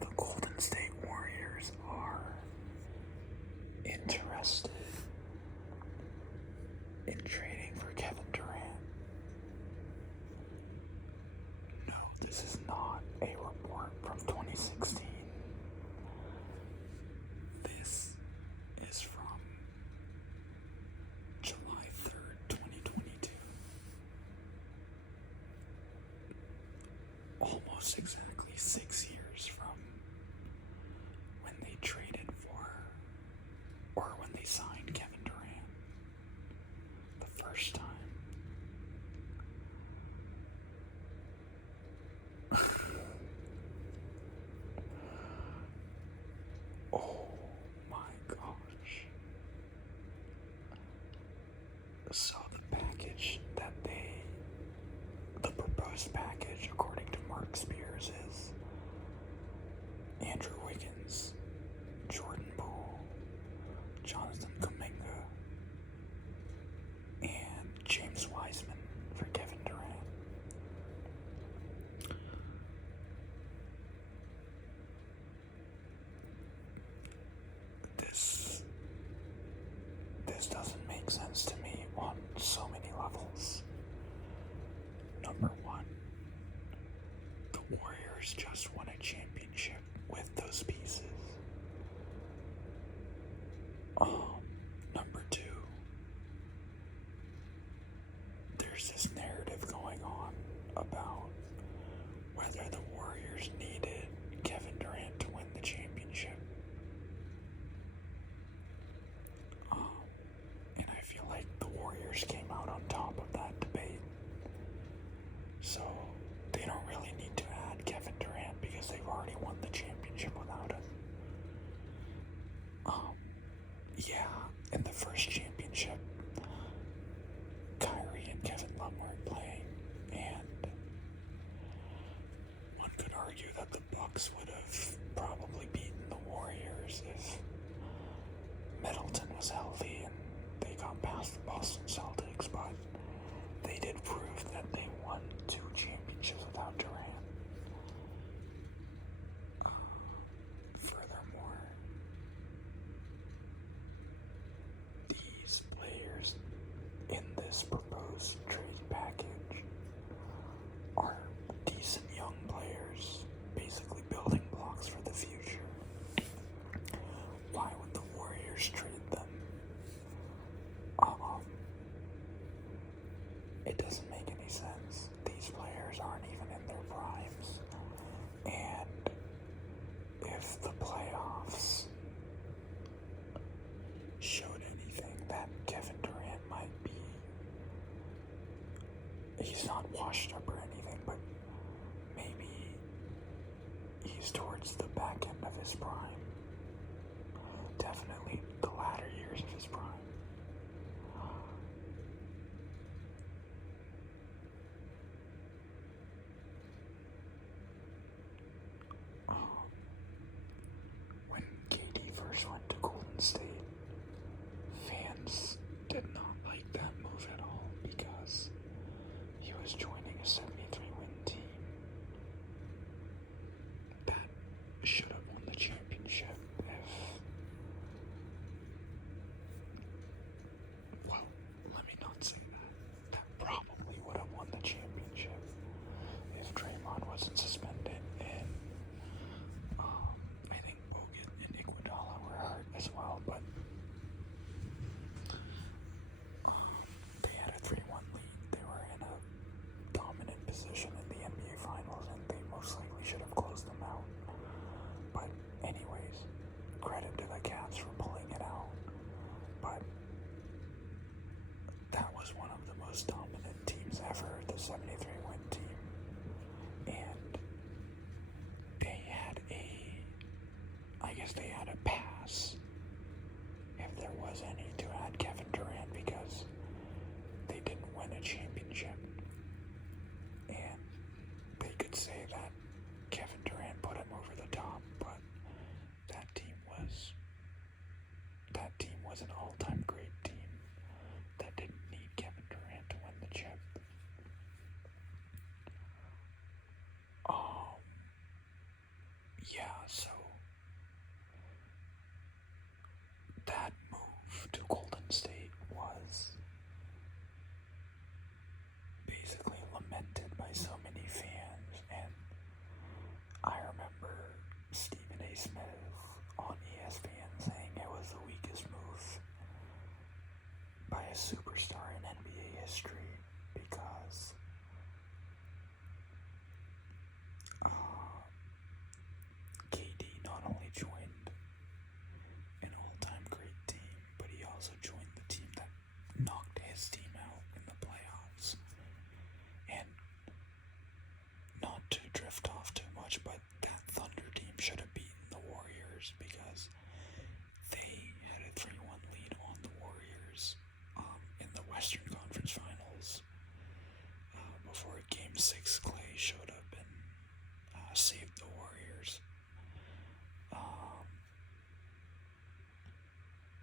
the Golden State Warriors are interested in trading for Kevin Durant. No, this is not a report from 2016. This is from July 3rd, 2022. Almost exactly 6 years from when they traded for, or when they signed Kevin Durant the first time. Oh my gosh. So the proposed package, according to Mark Spears, is Andrew Wiggins, Jordan Poole, Jonathan Kuminga, and James Wiseman for Kevin Durant. This doesn't make sense to me on so many levels. Number one, the Warriors just won a championship with those pieces. Number two, there's this narrative going on about whether the Warriors needed Kevin Durant to win the championship. And I feel like the Warriors came out on top of that debate. So they don't really need to add Kevin Durant because they've already won the championship without him. Yeah, in the first championship, Kyrie and Kevin Love weren't playing, and one could argue that the Bucks would have probably beaten the Warriors if Middleton was healthy and they got past the Boston Celtics, but they did prove that they won 2 championships without Durant. Furthermore, these players in this proposed trade package are decent young players, basically building blocks for the future. Why would the Warriors trade them? It doesn't make any sense. These players aren't even in their primes. And if the playoffs showed anything, that Kevin Durant might be, he's not washed up or anything, but maybe he's towards the back end of his prime. Definitely the latter years of his prime. When KD first went to Golden State, fans did not like that move at all because he was joining a 73-win team that should have won the championship let me not say that. That probably would have won the championship if Draymond wasn't suspended and I think Bogut and Iguodala were hurt as well, but they had a 3-1 lead. They were in a dominant position in the NBA Finals, and they most likely should have closed them out. But anyways, credit to the Cavs for pulling it out. But that was one of the most dominant teams ever, the 73-win team. And they had a pass, if there was any, to add Kevin Durant because they didn't win a championship. And they could say that Kevin Durant put him over the top, but that team was an all-time great team that didn't need Kevin Durant to win the chip. Yeah, so that move to Golden State was basically lamented by so many fans, and I remember Stephen A. Smith on ESPN saying it was the weakest move by a superstar in NBA history because KD not only joined an all-time great team, but he also joined the team that knocked his team out in the playoffs. And not to drift off too much, but that Thunder team should have beaten the Warriors because they had a 3-1 lead on the Warriors in the Western Conference Finals before Game 6 Clay showed up and saved the Warriors.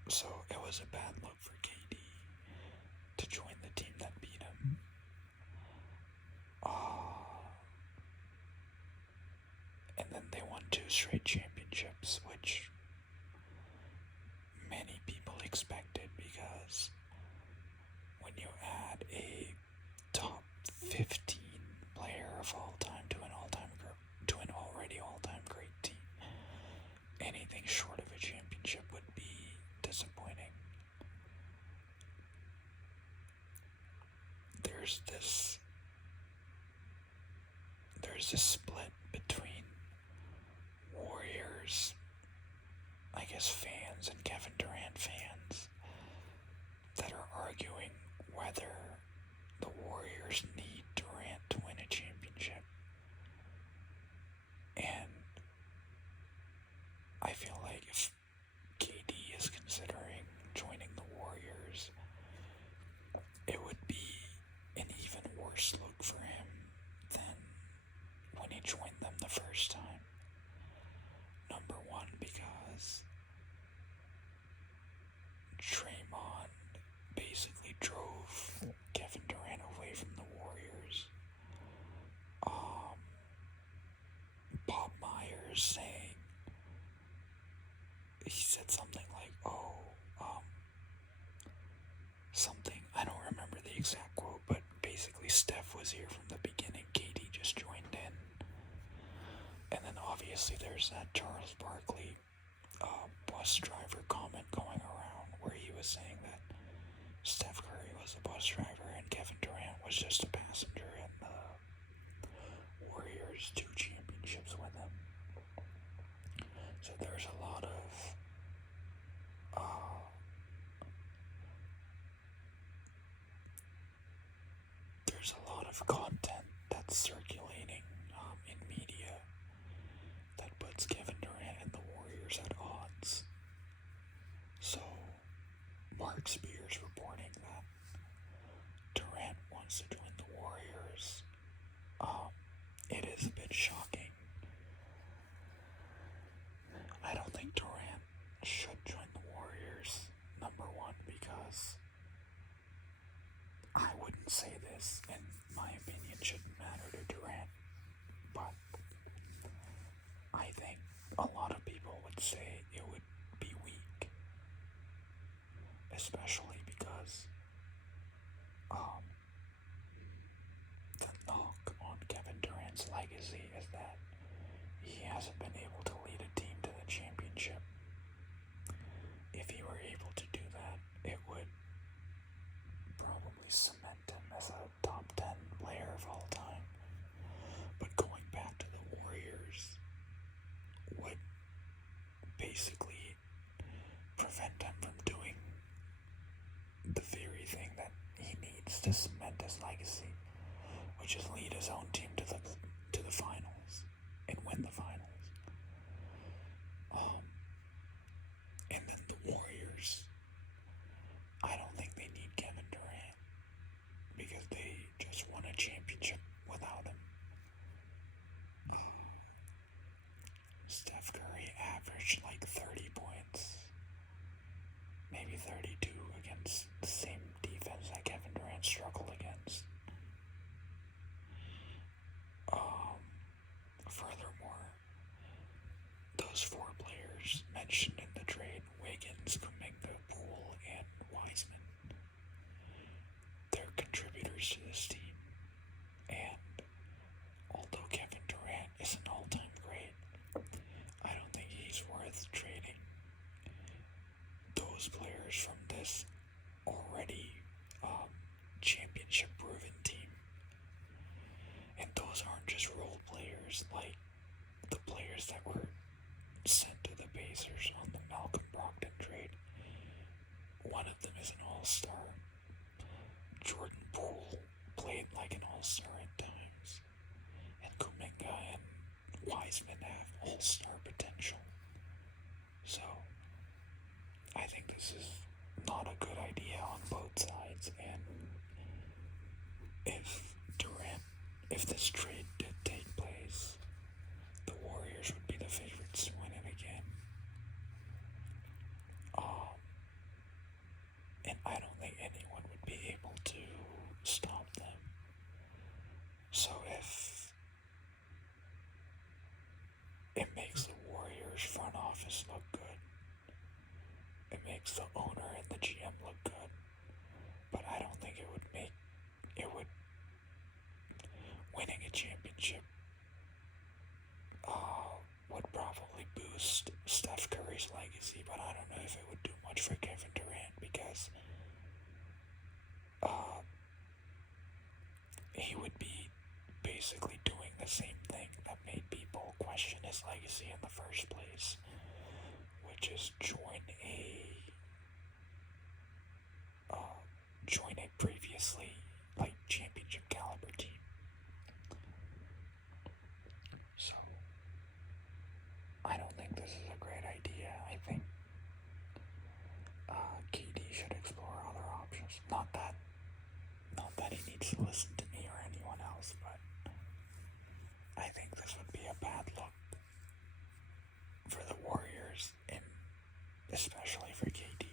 So it was a bad look for KD to join the team that beat him. And then they won 2 straight championships, which many people expected because when you add a top 15 player of all time to an already all-time great team, anything short of a championship would be disappointing. There's this split between Warriors, I guess, fans and Kevin Durant fans that are arguing whether the Warriors need Durant to win a championship. And I feel like if KD is considering joining the Warriors, it would be an even worse look for him than when he joined them the first time. Number one, because Draymond basically drove Kevin Durant away from the Warriors. Bob Myers saying, he said something like, something, I don't remember the exact quote, but basically Steph was here from the beginning, KD just joined in. And then obviously there's that Charles Barkley bus driver comment going around where he was saying that Steph Curry was the bus driver and Kevin Durant was just a passenger in the Warriors' 2 championships with him. So there's a lot of content that's circulating in media that puts Kevin Durant and the Warriors at odds. So Mark Spears reporting that Durant wants to join the Warriors. It is a bit shocking. I don't think Durant should join the Warriors, number one, because I wouldn't say this, and my opinion shouldn't matter to Durant, but I think a lot of people would say it would be weak, especially because the knock on Kevin Durant's legacy is that he hasn't been able to lead a team to the championship. If he were able to do that, it would probably cement him as a top 10 player of all time. But going back to the Warriors would basically prevent him from doing the very thing that he needs to cement his legacy, which is lead his own team to the finals and win the finals. And then the Warriors, I don't think they need Kevin Durant because they just won a championship without him. Steph Curry averaged like 30 points, maybe 32 against the same defense that Kevin Durant struggled against. Furthermore, mentioned in the trade Wiggins, Kuminga, Poole, and Wiseman. They're contributors to this team. And although Kevin Durant is an all-time great, I don't think he's worth trading those players from this already championship-proven team. And those aren't just role players like the players that were sent to the Pacers on the Malcolm Brogdon trade. One of them is an all-star. Jordan Poole played like an all-star at times. And Kuminga and Wiseman have all-star potential. So, I think this is not a good idea on both sides. And if this trade did take place, the Warriors would be the favorites to win it again. And I don't think anyone would be able to stop them. So if it makes the Warriors front office look good, it makes the owner and the GM look good, but I don't think it would winning a championship would probably boost Steph Curry's legacy, but I don't know if it would do much for Kevin Durant because he would be basically doing the same thing that made people question his legacy in the first place, which is join a previously championship caliber team. So I don't think this is a great idea. I think KD should explore other options. Not that he needs to listen to me or anyone else, but I think this would be a bad look for the Warriors, and especially for KD.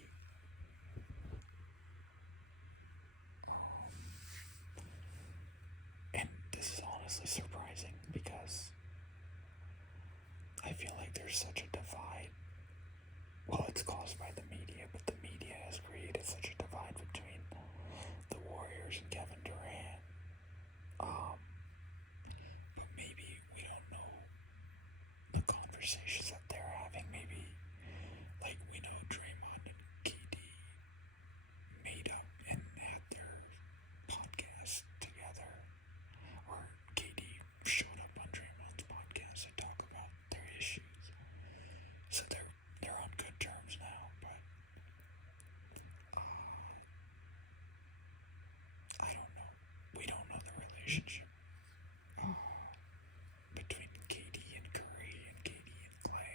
And this is honestly surprising because I feel like there's such a divide. Well, it's caused by the media, but the media has created such a divide between the Warriors and Kevin Durant. But maybe we don't know the conversations that they're having. Maybe, we know Draymond and KD made up and had their podcast together, or KD showed up on Draymond's podcast to talk about their issues. So they're on good terms now, but I don't know. We don't know the relationship between KD and Curry and KD and Clay.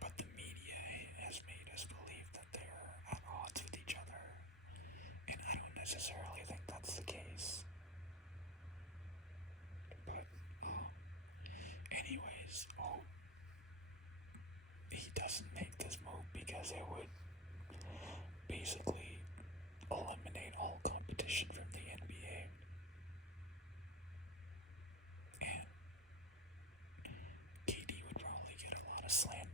But the media has made us believe that they're at odds with each other, and I don't necessarily think that's the case. But anyways, he doesn't make this move because it would basically eliminate all competition from the NBA. And KD would probably get a lot of slander